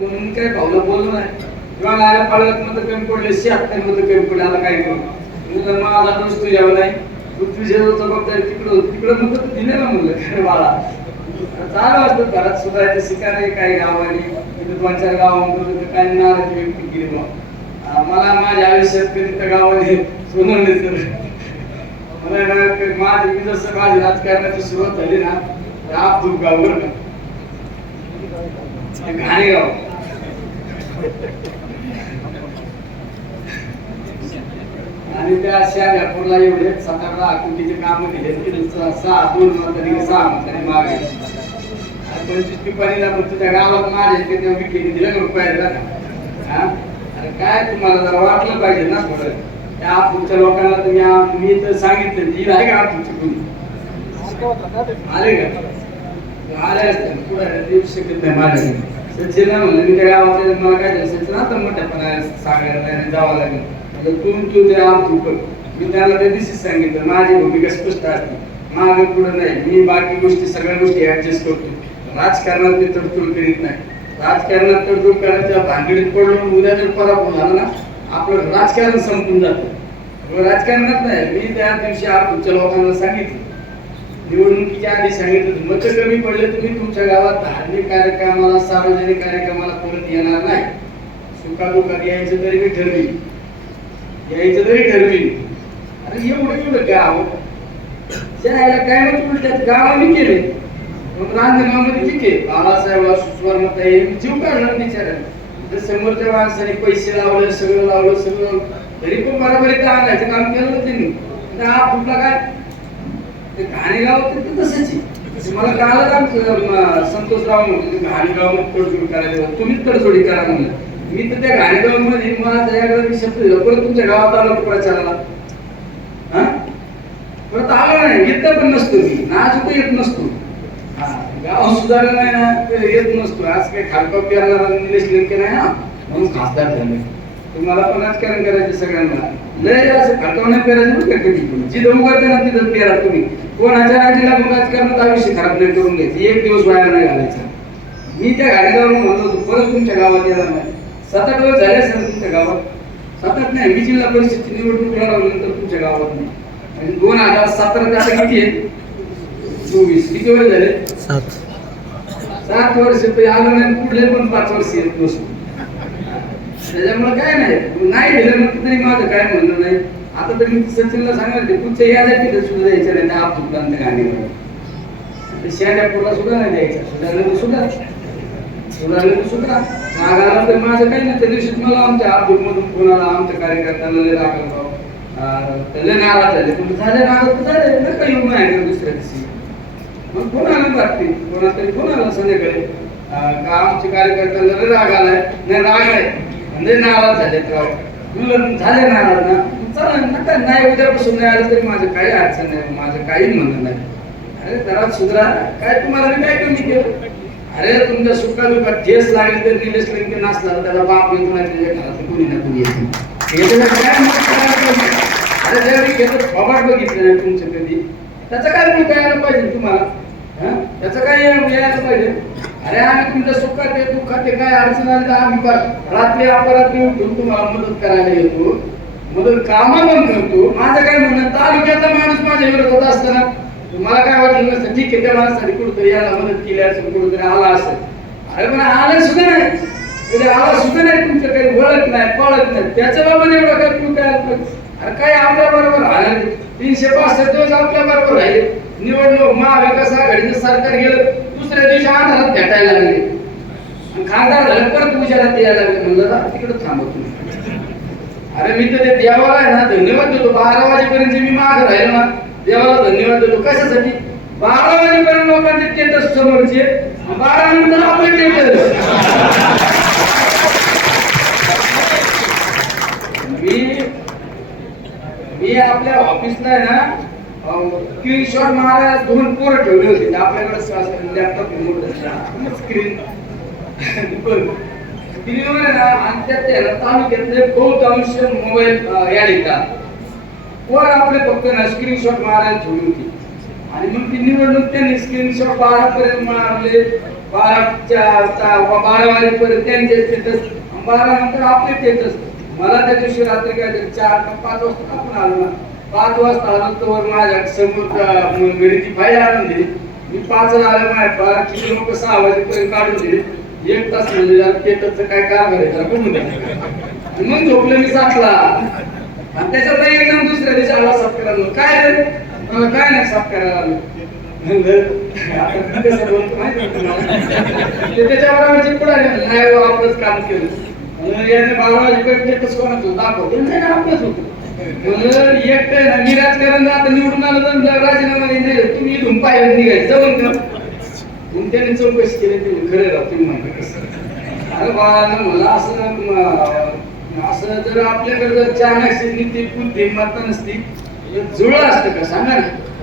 म्हणून काय भाऊला बोललो नाही किंवा नाल्या पाळत मग कमी पडले 76 मध्ये कमी पडले आता काय करू माझा दोष तुझ्यावर नाही तू तुझ्या जबाबदारी तिकडं मग दिले ना म्हणलं खरं बाळा चालू असतं घरात सुद्धा शिकायला काही गावाने तिथे 2-4 गावामध्ये काही नाराजी व्यक्त केली मग मला माझ्या आयुष्यात कधी त्या गावाने सोनवले तर मला माझी जसं माझी राजकारणाची सुरुवात झाली ना तर अब्दुल गाववर ना घाणेगाव आणि त्या शहरापूरला एवढे 7-8 कोटीचे काम दिले की 2 म्हातारी 6 म्हातारी मागे 25 टिपाणीला पण तुझ्या गावात माझे ते तेव्हा विकेली दिलं का रुपया दिला का अरे काय तुम्हाला जरा वाटलं पाहिजे ना थोडं त्या तुमच्या लोकांना मी तर सांगितलं जी आहे का तुमची कोणी आले का आले असते पुढे येऊ शकत नाही माझ्या सचिन म्हणलं मी त्या गावात मला काय सचिन आता मोठ्यापणा सांगायला नाही जावं लागेल तू ते तू कर मी त्याला त्या दिवशीच सांगितलं माझी भूमिका स्पष्ट असते मागे पुढे नाही मी बाकी गोष्टी सगळ्या गोष्टी ऍडजस्ट करतो राजकारणात मी तडतोड करीत नाही राजकारणात तडतोड करायच्या भानगडीत पडलो उद्या जर पराभव झाला ना आपलं राजकारण संपून जातं राजकारणात नाही मी त्या दिवशी तुमच्या लोकांना सांगितलं निवडणुकीच्या आधी सांगितलं मत कमी पडले तुम्ही तुमच्या गावात धार्मिक कार्यक्रमाला सार्वजनिक कार्यक्रमाला परत येणार नाही सुखादुखात यायचं तरी मी ठरवी यायचं तरी ठरवी अरे एवढं गाव त्याला काय म्हणतो त्यात गाव आम्ही केले मग रांजणगावमध्ये ठीक आहे बाळासाहेब सुस्वारमता जीव काढला बिचारा समोरच्या माणसाने पैसे लावले सगळं तरी पण बरोबर आणायचं काम केलं त्यांनी हा कुठला काय ते घाणेगाव तसंच मला कळालं संतोषराव म्हणतो घाणेगाव तडजोड करायला तुम्हीच तडजोडी करा म्हणलं मी तर त्या घाणेगाव मध्ये मला त्याच्याकडे शब्द दिला परत तुमच्या गावात आलो प्रचाराला परत आलो नाही येत पण नसतो मी नाच येत नसतो गाव सुधारलं नाही ना येत नसतो आज काही खालकाव पेरणारा निलेश लंके नाही ना म्हणून खासदार झाले तुम्हाला पण राजकारण करायचे सगळ्यांना लय असं खालकाव नाही पेरायचं बरं का कधी जिथं उघडते ना तिथं पेरा तुम्ही कोणाच्या राजीला मग राजकारणात आयुष्य खराब नाही करून घ्यायचं एक दिवस बाहेर नाही घालायचा मी त्या गाडीवर म्हणलो होतो परत तुमच्या गावात येणार नाही 7-8 दिवस झाले सर तुमच्या गावात 7-8 नाही मी जिल्हा परिषदची निवडणूक लढवल्यानंतर तुमच्या गावात नाही म्हणजे 2017 आता किती आहे 24 किती वर्ष झाले 7 वर्ष आलो नाही पुढले पण 5 वर्ष येत नसतो त्याच्यामुळे काय नाही दिलं मग तरी माझं काय म्हणणं नाही आता तर मी सचिनला सांगायचे तुमच्या याला तिथे सुद्धा द्यायचं नाही त्या आपल्या गाणीवर शेंड्यापूरला सुद्धा नाही द्यायचं सुद्धा मागायला तर माझं काही नाही त्या दिवशी मला आमच्या आपूरमधून कोणाला आमच्या कार्यकर्त्यांना लय राखलं लय नाराज झाले पण झाले नाराज तर झाले नका येऊ नाही दुसऱ्या दिवशी मग फोन आला वाटते कोणातरी फोन आला संध्याकाळी का आमचे कार्यकर्त्यांना लय राग आलाय नाही राग आहे लय नाराज झालेत राव झाले नाराज ना चालेल नका नाही उद्यापासून नाही आलं तरी माझं काही अडचण नाही माझं काही म्हणणं नाही अरे जरा सुधरा काय तुम्हाला मी काय कमी केलं अरे तुमच्या सुखादुखात ठेस लागली तर निलेश लंके नसला त्याला बाप येतो नाही त्याच्या घरात कोणी ना कोणी येतो अरे ज्यावेळी घेतो फवाट बघितलं नाही तुमचं कधी त्याचं काय म्हणून काय यायला पाहिजे तुम्हाला त्याचं काय यायला पाहिजे अरे आम्ही तुमच्या सुखात आहे दुःखात आहे काय अडचण आली तर आम्ही रात्री अपरात्री उठून तुम्हाला मदत करायला येतो मदत कामाला करतो माझं काय म्हणणं तालुक्याचा माणूस माझ्या विरोधात असताना मला काय वाटलं नसतं ठीक आहे त्या माणसाने कुठेतरी याला मदत केली असेल कुठेतरी आला असेल अरे पण आलं सुद्धा नाही आला सुद्धा नाही तुमचं काही ओळख नाही पळत नाही त्याच्या बाबत एवढं काय तू काय अरे काय आपल्या बरोबर राहिले 365 दिवस आपल्या बरोबर राहिले निवडणूक महाविकास आघाडीचं सरकार गेलं दुसऱ्या दिवशी आधारात भेटायला लागले आणि खासदार झालं परत विचारात यायला लागले म्हणलं तिकडे थांबवतो अरे मी तर ते देवाला आहे ना धन्यवाद देतो 12 वाजेपर्यंत मी मागं राहिलो ना देवाला धन्यवाद देतो कशासाठी 12 वाजेपर्यंत लोकांचे स्टेटस समोरचे 12 नंतर आपले स्टेटस मी आपल्या ऑफिसला आहे ना स्क्रीनशॉट मारायला 2 पोरं ठेवले होते आपल्याकडे लॅपटॉप स्क्रीन स्क्रीनवर आहे ना आणि त्यात तालुक्यातले बहुतांश मोबाईल याड येतात वर आपले फक्त ना स्क्रीनशॉट मारायला ठेवली होती आणि मग ती निवडणूक त्यांनी स्क्रीनशॉट 12 पर्यंत मारले 12 वाजेपर्यंत त्यांचे स्टेटस, 12 नंतर आपले स्टेटस. मला त्या दिवशी रात्री काय 4 का 5 वाजता आपण आलो ना. 5 वाजता आलो तर माझ्या समोर घडीची फाईल आणून दिली. मी 5 ला आलो, माझ्या किती लोक 6 वाजेपर्यंत काढून दिले. 1 तास म्हणजे स्टेटसचं काय काम करायचं बघून द्या. मग झोपलं मी 7 ला. आणि त्याच्यात एकदम दुसऱ्या दिवशी आला साफ करायला. काय रे मला काय नाही साफ करायला आलो. आता कसं बोलतो माहिती आहे तुम्हाला? त्याच्यावर आमची पुढे नाही आपलंच काम केलं. याने 12 वाजेपर्यंत स्टेटस कोणाचं दाखवतो नाही आपलंच होतं. एकटं ना मी राजकारण आता निवडून आलं तर राजीनामा नाही, तुम्ही इथून पाहिलं निघायचं जवळ का तुमच्याने चौकशी केली तुम्ही खरं राहा तुम्ही म्हणता कसं. अरे बाळांना मला असं जर आपल्याकडे जर 4 नीती बुद्धिमत्ता नसती जुळलं असतं का सांगा ना.